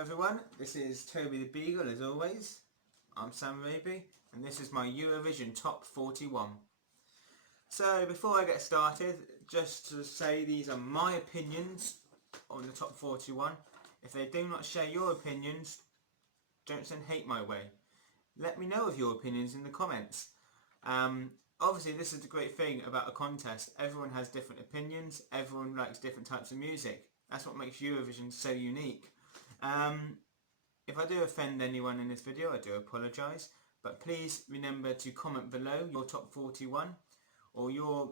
everyone, this is Toby the Beagle as always. I'm Sam Raby and this is my Eurovision Top 41. So before I get started, just to say these are my opinions on the Top 41. If they do not share your opinions, don't send hate my way. Let me know of your opinions in the comments. Obviously this is the great thing about a contest. Everyone has different opinions, everyone likes different types of music. That's what makes Eurovision so unique. If I do offend anyone in this video, I do apologise. But please remember to comment below your top 41 or your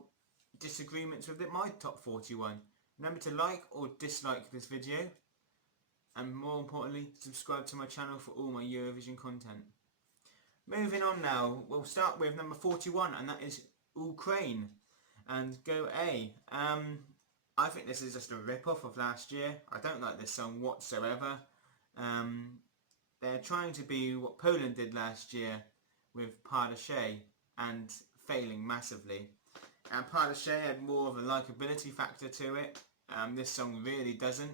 disagreements with my top 41. Remember to like or dislike this video. And more importantly, subscribe to my channel for all my Eurovision content. Moving on now, we'll start with number 41 and that is Ukraine. And go A. I think this is just a rip-off of last year. I don't like this song whatsoever. They're trying to be what Poland did last year with Pardache and failing massively. And Pardache had more of a likability factor to it. This song really doesn't.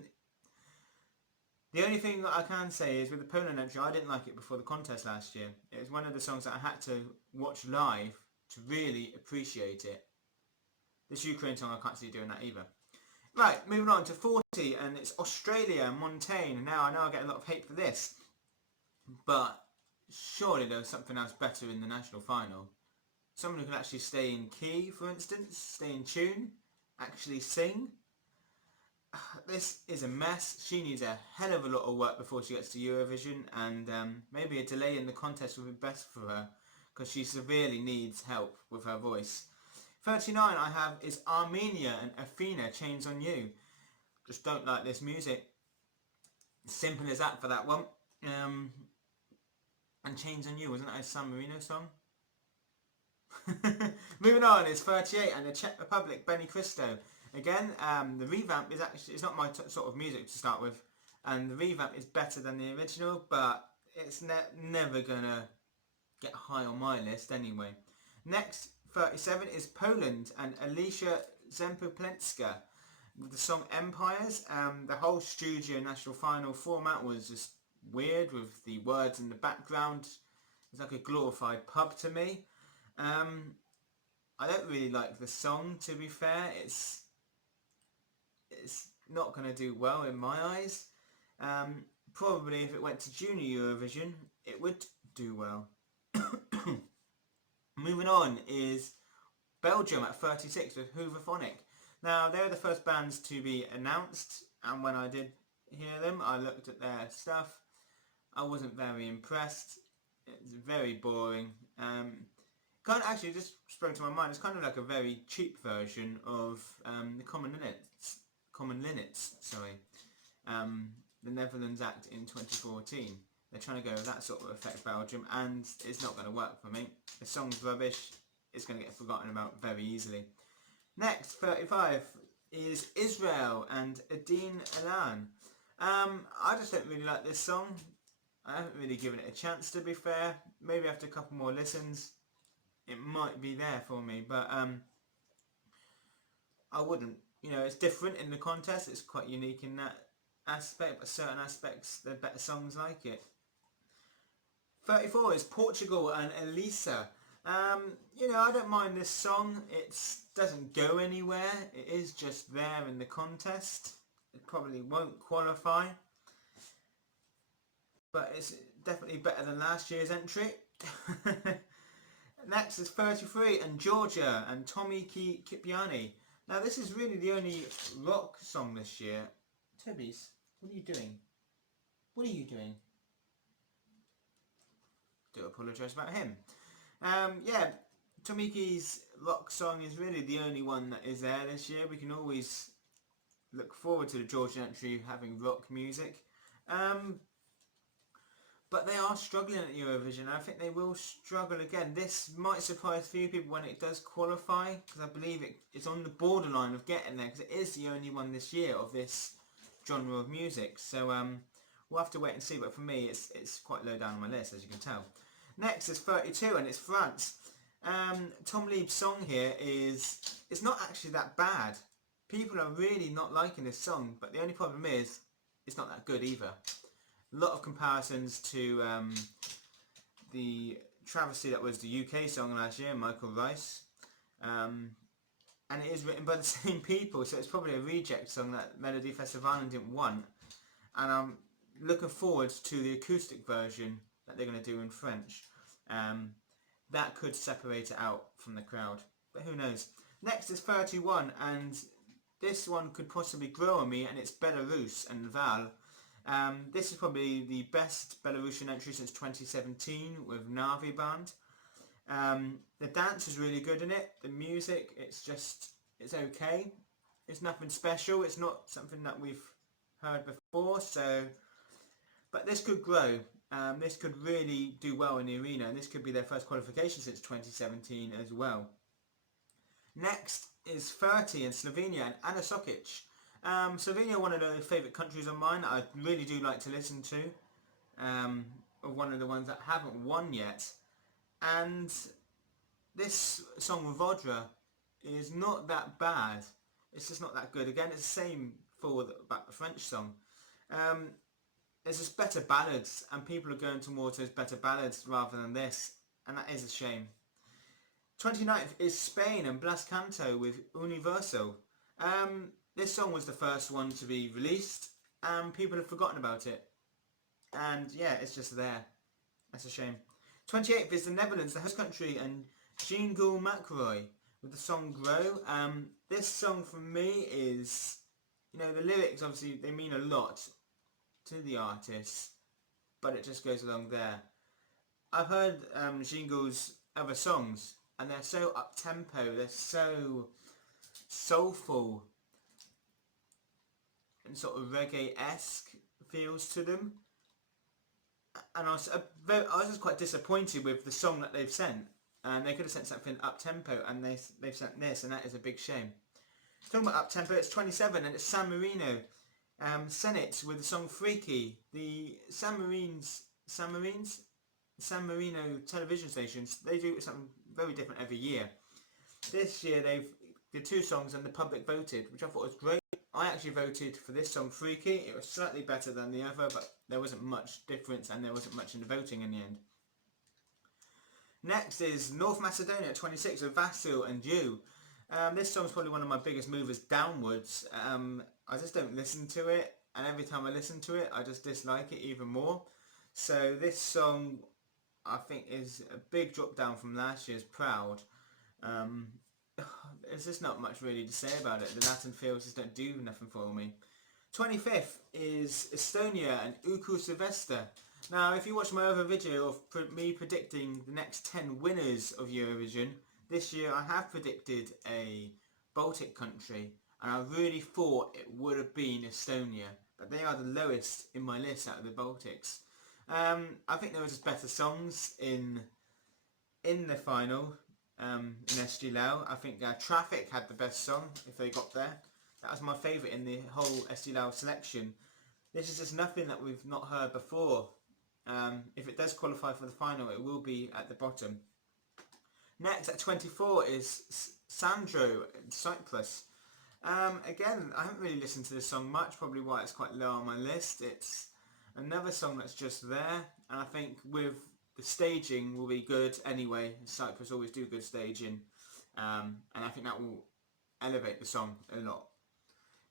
The only thing that I can say is with the Poland entry, I didn't like it before the contest last year. It was one of the songs that I had to watch live to really appreciate it. This Ukraine song, I can't see doing that either. Right, moving on to 40, and it's Australia, Montaigne. Now, I know I get a lot of hate for this, but surely there was something else better in the national final. Someone who can actually stay in key, for instance, stay in tune, actually sing. This is a mess. She needs a hell of a lot of work before she gets to Eurovision, and maybe a delay in the contest would be best for her, because she severely needs help with her voice. 39 I have is Armenia and Athena, Chains on You. Just don't like this music. Simple as that for that one. And Chains on You, wasn't that a San Marino song? Moving on, it's 38 and the Czech Republic, Benny Cristo. Again, the revamp is actually, it's not my sort of music to start with. And the revamp is better than the original, but it's never gonna get high on my list anyway. Next, 37 is Poland and Alicia Zempoplenska with the song Empires. The whole studio national final format was just weird with the words in the background. It's like a glorified pub to me. I don't really like the song, to be fair. It's not going to do well in my eyes. Probably if it went to Junior Eurovision, it would do well. Moving on is Belgium at 36 with Hooverphonic. Now, they're the first bands to be announced, and when I did hear them, I looked at their stuff. I wasn't very impressed. It's very boring. Kind of actually just sprung to my mind. It's kind of like a very cheap version of the Common Linnets. Sorry, the Netherlands Act in 2014. They're trying to go with that sort of effect, Belgium, and it's not going to work for me. The song's rubbish. It's going to get forgotten about very easily. Next, 35 is Israel and Adine Elan. I just don't really like this song. I haven't really given it a chance, to be fair. Maybe after a couple more listens, it might be there for me, but I wouldn't. You know, it's different in the contest. It's quite unique in that aspect, but certain aspects, there are better songs like it. 34 is Portugal and Elisa. You know, I don't mind this song. It doesn't go anywhere. It is just there in the contest. It probably won't qualify. But it's definitely better than last year's entry. Next is 33 and Georgia and Tommy Kipiani. Now this is really the only rock song this year. Tobies, what are you doing? What are you doing? Do apologise about him. Yeah, Tomiki's rock song is really the only one that is there this year. We can always look forward to the Georgian entry having rock music. But they are struggling at Eurovision. I think they will struggle again. This might surprise a few people when it does qualify, because I believe it's on the borderline of getting there, because it is the only one this year of this genre of music. So we'll have to wait and see. But for me, it's quite low down on my list, as you can tell. Next is 32 and it's France. Tom Leeb's song here it's not actually that bad. People are really not liking this song, but the only problem is it's not that good either. A lot of comparisons to the travesty that was the UK song last year, Michael Rice. And it is written by the same people, so it's probably a reject song that Melody Festival didn't want. And I'm looking forward to the acoustic version that they're going to do in French. That could separate it out from the crowd, but who knows. Next is 31, and this one could possibly grow on me, and it's Belarus and Val. This is probably the best Belarusian entry since 2017 with Navi Band. The dance is really good in it. The music, it's okay. It's nothing special. It's not something that we've heard before. But this could grow. This could really do well in the arena, and this could be their first qualification since 2017 as well. Next is 30 in Slovenia and Ana Sokic. Slovenia, one of the favourite countries of mine that I really do like to listen to. One of the ones that haven't won yet. And this song with Vodra is not that bad. It's just not that good. Again, it's the same about the French song. There's just better ballads, and people are going towards those better ballads rather than this, and that is a shame. 29th is Spain and Blas Canto with Universal. This song was the first one to be released, and people have forgotten about it. And yeah, it's just there. That's a shame. 28th is the Netherlands, the host country, and Jingle McRoy with the song Grow. This song for me is, the lyrics obviously, they mean a lot to the artist, but it just goes along there. I've heard Jingle's other songs, and they're so up-tempo, they're so soulful, and sort of reggae-esque feels to them. And I was just quite disappointed with the song that they've sent. And they could have sent something up-tempo, and they've sent this, and that is a big shame. Talking about up-tempo, it's 27, and it's San Marino. Senate with the song Freaky. The San Marino television stations, they do something very different every year. This year they've did 2 songs and the public voted, which I thought was great. I actually voted for this song Freaky. It was slightly better than the other, but there wasn't much difference, and there wasn't much in the voting in the end. Next is North Macedonia at 26 with Vasil and You. This song's probably one of my biggest movers downwards. I just don't listen to it, and every time I listen to it I just dislike it even more. So this song I think is a big drop down from last year's Proud. There's just not much really to say about it. The Latin fields just don't do nothing for me. 25th is Estonia and Uku Sylvester. Now, if you watch my other video of me predicting the next 10 winners of Eurovision, this year I have predicted a Baltic country, and I really thought it would have been Estonia, but they are the lowest in my list out of the Baltics. I think there were just better songs in the final, in Estilau. I think Traffic had the best song, if they got there. That was my favourite in the whole Estilau selection. This is just nothing that we've not heard before. If it does qualify for the final, it will be at the bottom. Next at 24 is Sandro in Cyprus. Again, I haven't really listened to this song much, probably why it's quite low on my list. It's another song that's just there, and I think with the staging will be good anyway. Cyprus always do good staging, and I think that will elevate the song a lot.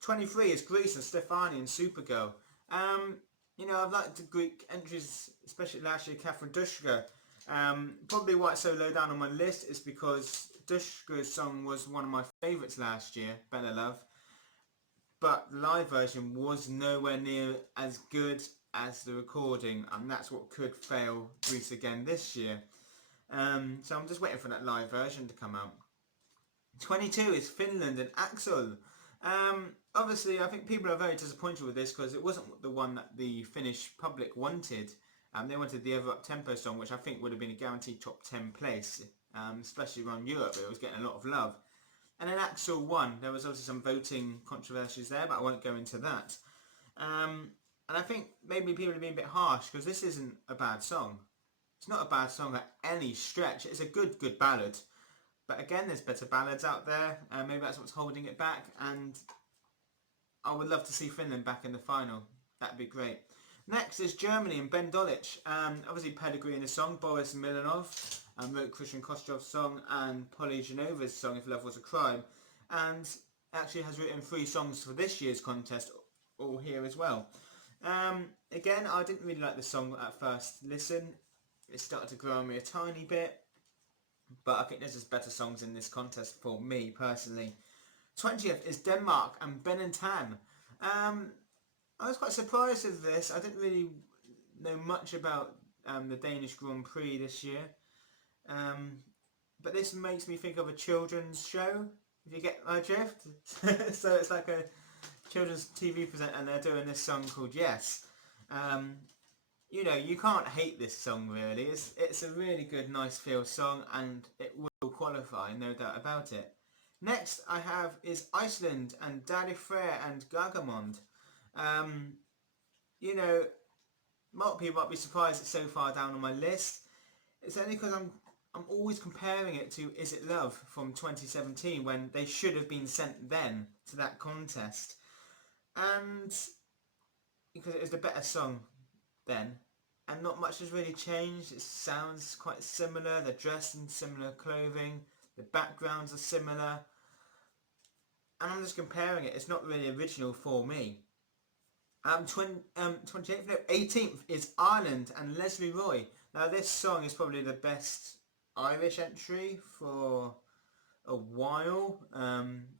23 is Greece and Stefani and Supergirl. I've liked the Greek entries, especially last year, Catherine Dushka. Probably why it's so low down on my list is because Dushka's song was one of my favourites last year, Better Love. But the live version was nowhere near as good as the recording, and that's what could fail Greece again this year. So I'm just waiting for that live version to come out. 22 is Finland and Axel. Obviously, I think people are very disappointed with this because it wasn't the one that the Finnish public wanted. They wanted the other up-tempo song, which I think would have been a guaranteed top 10 place, especially around Europe, where it was getting a lot of love. And then Axel won. There was obviously some voting controversies there, but I won't go into that. And I think maybe people are being a bit harsh because this isn't a bad song. It's not a bad song at any stretch. It's a good ballad. But again, there's better ballads out there. Maybe that's what's holding it back. And I would love to see Finland back in the final. That'd be great. Next is Germany and Ben Dolic. Obviously Pedigree in the song, Boris Milanov wrote Christian Kostrov's song and Polly Genova's song If Love Was a Crime, and actually has written 3 songs for this year's contest, all here as well. Again, I didn't really like the song at first listen. It started to grow on me a tiny bit, but I think there's just better songs in this contest for me personally. 20th is Denmark and Ben and Tan. I was quite surprised with this. I didn't really know much about the Danish Grand Prix this year. But this makes me think of a children's show, if you get my drift. So it's like a children's TV presenter and they're doing this song called Yes. You know, you can't hate this song really. It's a really good, nice feel song and it will qualify, no doubt about it. Next I have is Iceland and Daddy Freyr and Gargamond. You know, most people might be surprised it's so far down on my list. It's only because I'm always comparing it to Is It Love from 2017 when they should have been sent then to that contest. And because it was the better song then. And not much has really changed. It sounds quite similar. They're dressed in similar clothing. The backgrounds are similar. And I'm just comparing it. It's not really original for me. 18th is Ireland and Leslie Roy. Now this song is probably the best Irish entry for a while.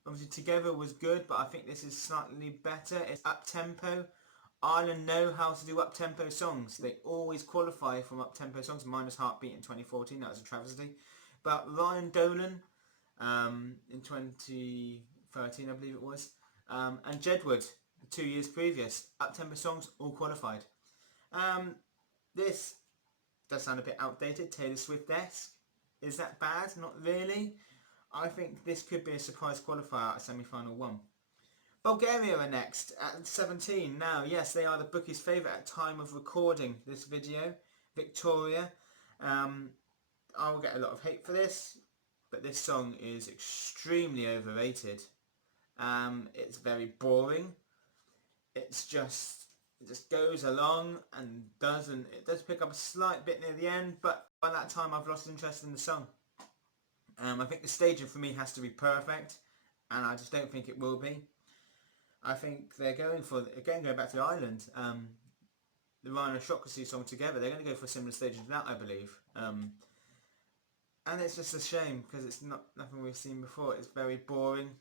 Obviously Together was good, but I think this is slightly better. It's up-tempo. Ireland know how to do up-tempo songs. They always qualify from up-tempo songs, minus Heartbeat in 2014, that was a travesty. But Ryan Dolan in 2013, I believe it was, and Jedward 2 years previous, up-tempo songs all qualified. This does sound a bit outdated, Taylor Swift-esque. Is that bad? Not really. I think this could be a surprise qualifier at semi-final 1. Bulgaria are next at 17. Now, yes, they are the bookies' favourite at time of recording this video. Victoria. I will get a lot of hate for this, but this song is extremely overrated. It's very boring. It just goes along and it does pick up a slight bit near the end, but by that time I've lost interest in the song. I think the staging for me has to be perfect, and I just don't think it will be. I think they're going for, again going back to Ireland, the Rhino Shockley song Together, they're going to go for a similar staging to that, I believe. And it's just a shame because it's nothing we've seen before. It's very boring.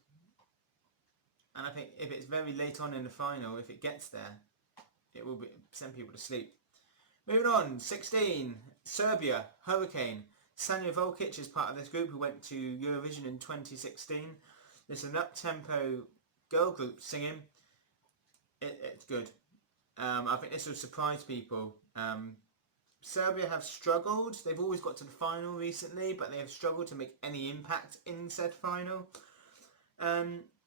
And I think if it's very late on in the final, if it gets there, it will send people to sleep. Moving on, 16, Serbia, Hurricane. Sanja Volkic is part of this group who went to Eurovision in 2016. There's an up-tempo girl group singing. It's good. I think this will surprise people. Serbia have struggled. They've always got to the final recently, but they have struggled to make any impact in said final.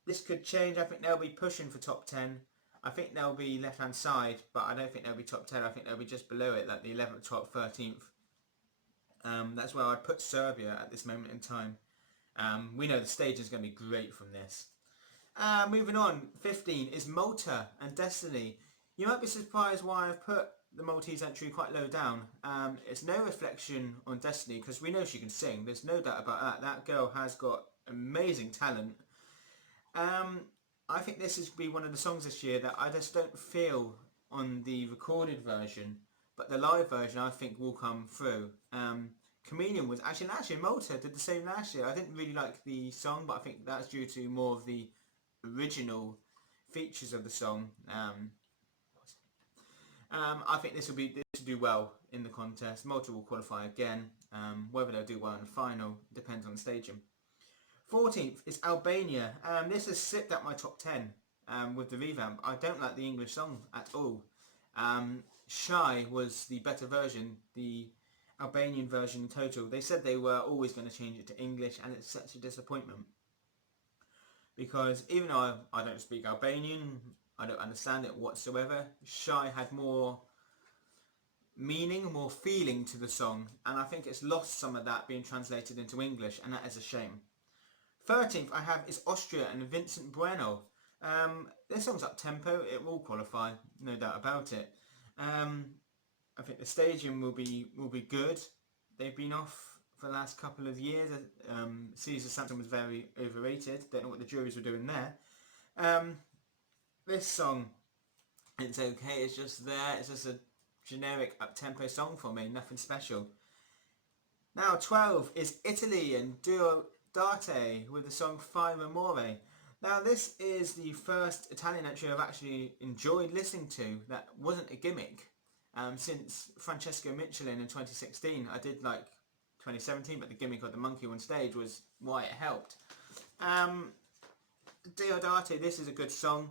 This could change. I think they'll be pushing for top 10. I think they'll be left-hand side, but I don't think they'll be top 10. I think they'll be just below it, like the 11th, 12th, 13th. That's where I'd put Serbia at this moment in time. We know the stage is going to be great from this. Moving on, 15 is Malta and Destiny. You might be surprised why I've put the Maltese entry quite low down. It's no reflection on Destiny because we know she can sing. There's no doubt about that. That girl has got amazing talent. I think this is be one of the songs this year that I just don't feel on the recorded version, but the live version I think will come through. Chameleon was actually Malta did the same last year. I didn't really like the song, but I think that's due to more of the original features of the song. I think this will do well in the contest. Malta will qualify again. Whether they'll do well in the final depends on the staging. 14th is Albania. This has slipped up my top 10 with the revamp. I don't like the English song at all. Shy was the better version, the Albanian version in total. They said they were always going to change it to English, and it's such a disappointment. Because even though I don't speak Albanian, I don't understand it whatsoever, Shy had more meaning, more feeling to the song, and I think it's lost some of that being translated into English, and that is a shame. 13th I have is Austria and Vincent Bueno. This song's up tempo, it will qualify, no doubt about it. I think the staging will be good. They've been off for the last couple of years. Caesar Samson was very overrated. Don't know what the juries were doing there. This song, it's okay. It's just there. It's just a generic up-tempo song for me. Nothing special. Now 12 is Italy and Duo Darte with the song Fire Amore. Now this is the first Italian entry I've actually enjoyed listening to that wasn't a gimmick. Since Francesco Michelin in 2016, I did like 2017, but the gimmick of the monkey on stage was why it helped. Diodate, this is a good song.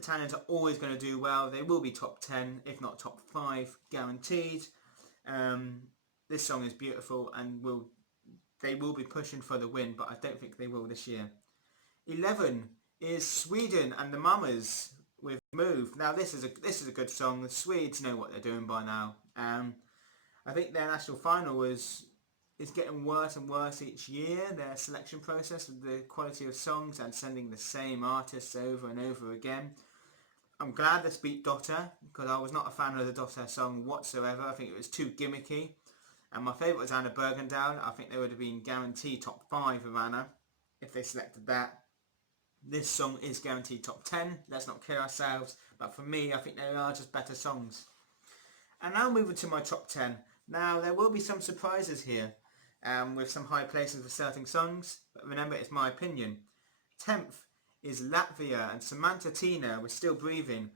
Italians are always going to do well. They will be top 10, if not top 5, guaranteed. This song is beautiful and they will be pushing for the win, but I don't think they will this year. 11 is Sweden and the Mamas with Move. Now this is a good song. The Swedes know what they're doing by now. I think their national final is getting worse and worse each year. Their selection process with the quality of songs and sending the same artists over and over again. I'm glad this beat Dotter, because I was not a fan of the Dotter song whatsoever. I think it was too gimmicky. And my favourite was Anna Bergendahl. I think they would have been guaranteed top 5 of Anna if they selected that. This song is guaranteed top 10. Let's not kid ourselves. But for me, I think they are just better songs. And now moving to my top 10. Now, there will be some surprises here with some high places for certain songs. But remember, it's my opinion. 10th is Latvia and Samantha Tina with Still Breathing.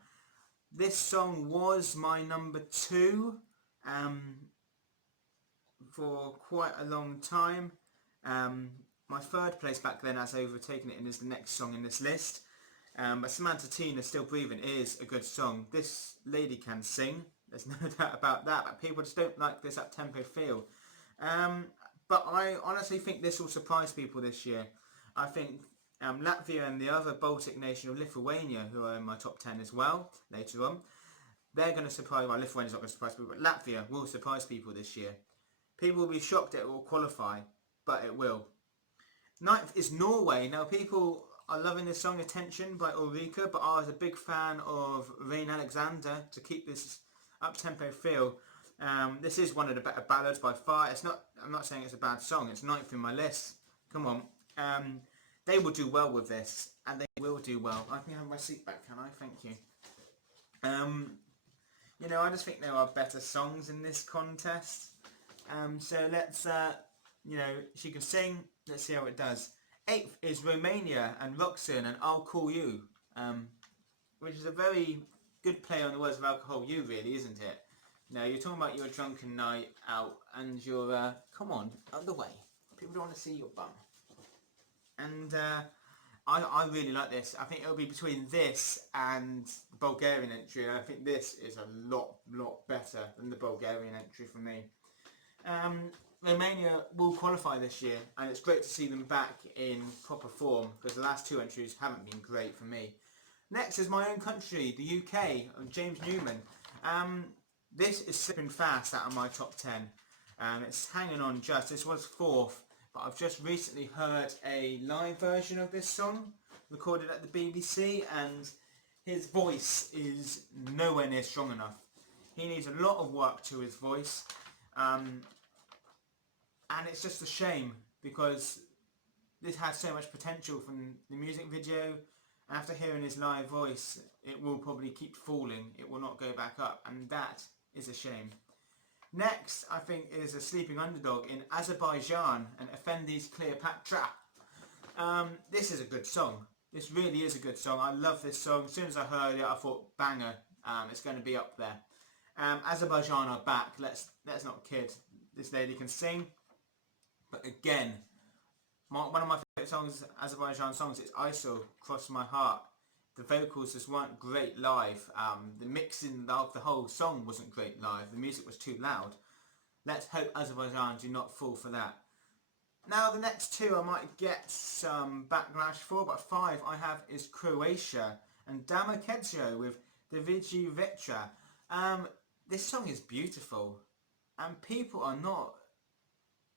This song was my number 2 for quite a long time. My third place back then has overtaken it and is the next song in this list. But Samantha Tina, Still Breathing is a good song. This lady can sing. There's no doubt about that. But people just don't like this up-tempo feel. But I honestly think this will surprise people this year. I think Latvia and the other Baltic nation of Lithuania, who are in my top 10 as well, later on, they're going to surprise, well, Lithuania's not going to surprise people, but Latvia will surprise people this year. People will be shocked that it will qualify, but it will. 9th is Norway. Now, people are loving this song Attention by Ulrika, but I was a big fan of Rain Alexander to keep this up-tempo feel. This is one of the better ballads by far. I'm not saying it's a bad song. It's 9th in my list. Come on. They will do well with this, and they will do well. I can have my seat back, can I? Thank you. You know, I just think there are better songs in this contest. So let's, you know, she can sing. Let's see how it does. 8th is Romania and Roxanne and I'll Call You, which is a very good play on the words of alcohol, you really, isn't it? No, you're talking about your drunken night out and you're, come on, out of the way. People don't want to see your bum. And I really like this. I think it'll be between this and the Bulgarian entry. And I think this is a lot better than the Bulgarian entry for me. Romania will qualify this year, and it's great to see them back in proper form because the last 2 entries haven't been great for me. Next is my own country, the UK, and James Newman. This is slipping fast out of my top 10. It's hanging on just. This was 4th, but I've just recently heard a live version of this song recorded at the BBC, and his voice is nowhere near strong enough. He needs a lot of work to his voice. And it's just a shame because this has so much potential from the music video. After hearing his live voice, it will probably keep falling. It will not go back up, and that is a shame. Next, I think, is a sleeping underdog in Azerbaijan and Effendi's Cleopatra. This is a good song. This really is a good song. I love this song. As soon as I heard it, I thought, banger. It's going to be up there. Azerbaijan are back. Let's not kid. This lady can sing. But again, one of my favourite songs, Azerbaijan songs, is ISIL, Cross My Heart. The vocals just weren't great live. The mixing of the whole song wasn't great live. The music was too loud. Let's hope Azerbaijan do not fall for that. Now the next 2 I might get some backlash for, but 5 I have is Croatia and Dama Kedzio with Daviji Vetra. This song is beautiful, and people are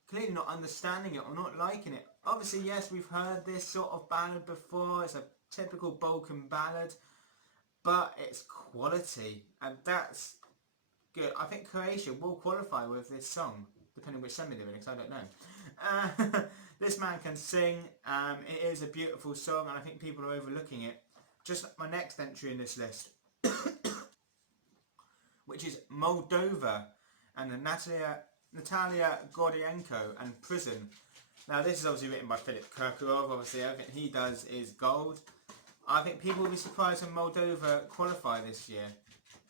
clearly not understanding it or not liking it. Obviously, yes, we've heard this sort of ballad before. It's a typical Balkan ballad. but it's quality, and that's good. I think Croatia will qualify with this song, depending which semi they're in, because I don't know. This man can sing. It is a beautiful song, and I think people are overlooking it. Just like my next entry in this list, which is Moldova and Natalia Gordienko and Prison. Now this is obviously written by Philip Kirkorov. Obviously everything he does is gold. I think people will be surprised when Moldova qualify this year.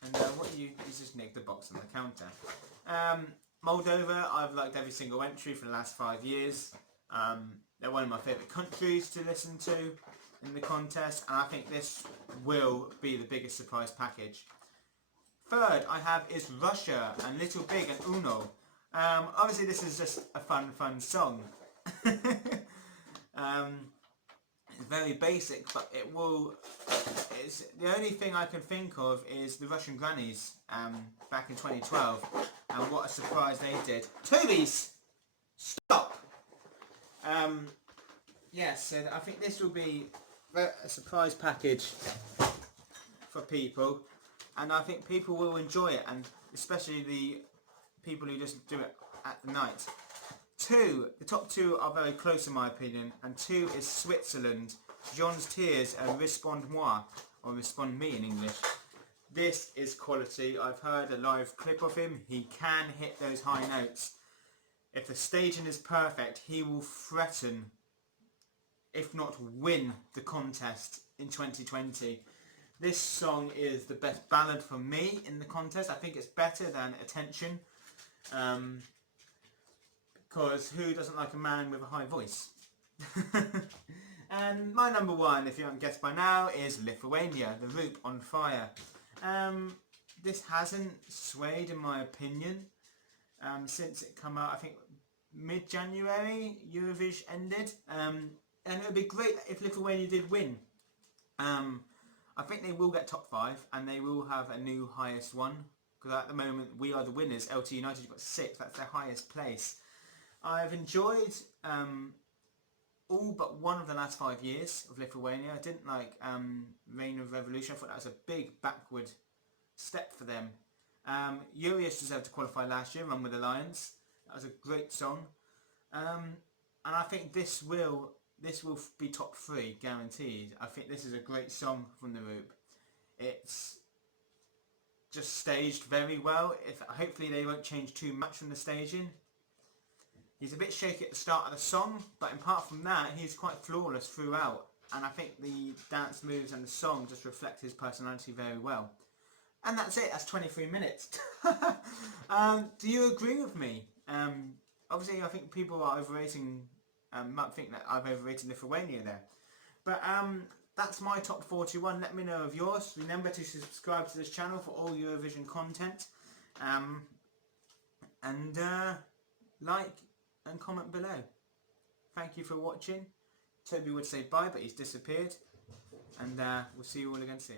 And he's just nicked the box on the counter. Moldova, I've liked every single entry for the last 5 years. They're one of my favourite countries to listen to in the contest, and I think this will be the biggest surprise package. Third I have is Russia and Little Big and Uno. Obviously this is just a fun song. It's very basic, but it's the only thing I can think of is the Russian Grannies back in 2012, and what a surprise they did. Tobies! Stop! Yes, so I think this will be a surprise package for people, and I think people will enjoy it, and especially the people who just do it at the night. The top two are very close in my opinion, and 2 is Switzerland, John's Tears and Respond Moi, or Respond Me in English. This is quality. I've heard a live clip of him. He can hit those high notes. If the staging is perfect, he will threaten, if not win, the contest in 2020. This song is the best ballad for me in the contest. I think it's better than Attention. Because who doesn't like a man with a high voice? And my number 1, if you haven't guessed by now, is Lithuania, The Roop on Fire. This hasn't swayed in my opinion since it came out. I think mid-January Eurovision ended, and it would be great if Lithuania did win. I think they will get top 5 and they will have a new highest one, because at the moment we are the winners. LT United got 6, that's their highest place. I've enjoyed all but one of the last 5 years of Lithuania. I didn't like Reign of Revolution. I thought that was a big backward step for them. Urias deserved to qualify last year, Run with the Lions. That was a great song. And I think this will be top 3 guaranteed. I think this is a great song from The Roop. It's just staged very well. Hopefully they won't change too much from the staging. He's a bit shaky at the start of the song, but apart from that, he's quite flawless throughout. And I think the dance moves and the song just reflect his personality very well. And that's it, that's 23 minutes. Do you agree with me? Obviously, I think people are overrating, might think that I've overrated Lithuania there. But that's my top 41. Let me know of yours. Remember to subscribe to this channel for all Eurovision content. Like and comment below. Thank you for watching. Toby would say bye, but he's disappeared. And we'll see you all again soon.